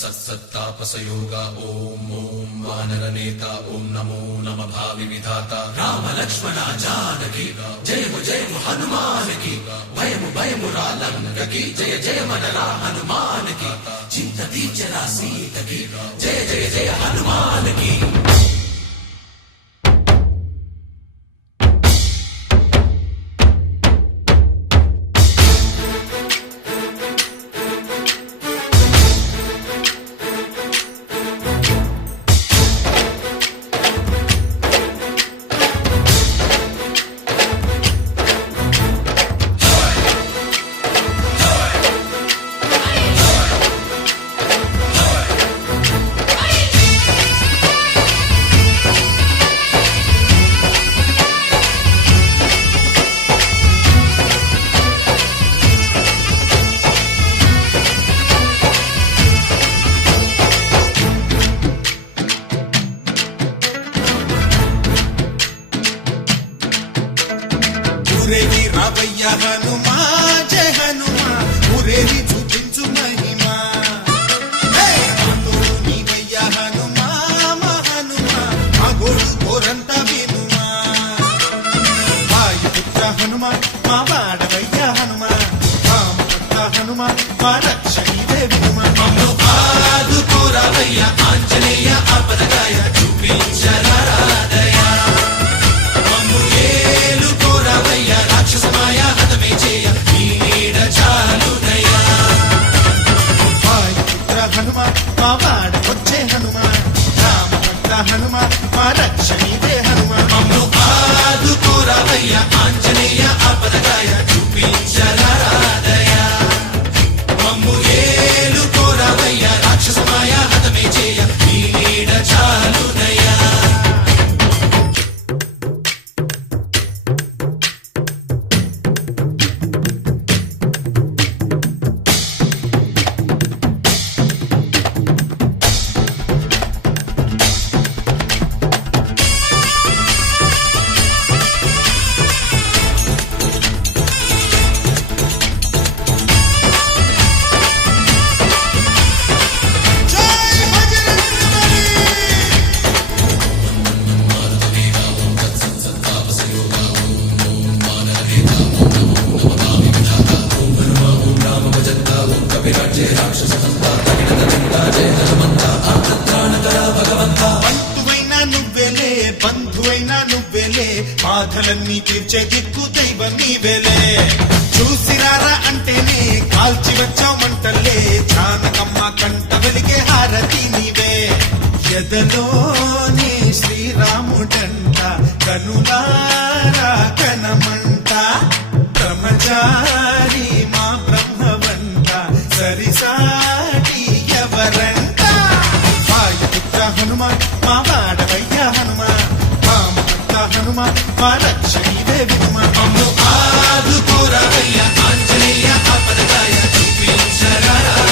सत्तापसयोगा ओम ओम वानरनेता ओम नमो नमः भावि विधाता राम लक्ष्मण जानकी जय हनुमान की भयमु रालंक की जय मनरा हनुमान की चिंतती चला सीत की जय हनुमान की। ఊరేగి రావయ్య హనుమా జయ హనుమా ఊరేగి చూపించు మహిమా తోడు నీవయ్య హనుమా మా హనుమా మా గోడు కోరంతా వినుమా వాయుపుత్ర హనుమా మా వాడవయ్య హనుమా రామపుత్ర హనుమా మా రక్షణివే వినుమా ఆదుకోరావయ్య ఆంజనేయ ఆపదగాయ చూపించరాదయ రాక్షసమాయ హతమే చేయ నీడ చాలునయ వాయుపుత్ర హనుమా మా వాడకొచ్చే హనుమా రామపుత్ర హనుమా మా రక్షణివే హనుమా మమ్ము ఆదుకోరావయ్య ఆంజనేయ ఆపదగాయ చూపించరాదయ మమ్ము ఏలుకోరావయ్య రాక్షసమాయ హతమే చేయ నీడ చాలునయ బంధువైనా నువ్వేలే బంధువైనా నువ్వేలే బాధలన్నీ తీర్చే దిక్కు దైవం నీవేలే చూసిరారా అంటేనే కాల్చి వచ్చామంటలే జానకమ్మ కంట వెలిగే హారతి నీవే ఎదలోనే శ్రీరాముడంట కనులారా కనమంట బ్రహ్మచారి మా బ్రహ్మవంట సరిసాటి ఎవరంట వాయుపుత్ర హనుమా మా వాడవయ్య హనుమా రామపుత్ర హనుమా మా రక్షణివే వినుమా మమ్ము ఆదుకోరావయ్య ఆంజనేయ ఆపదగాయ చూపించరాదయ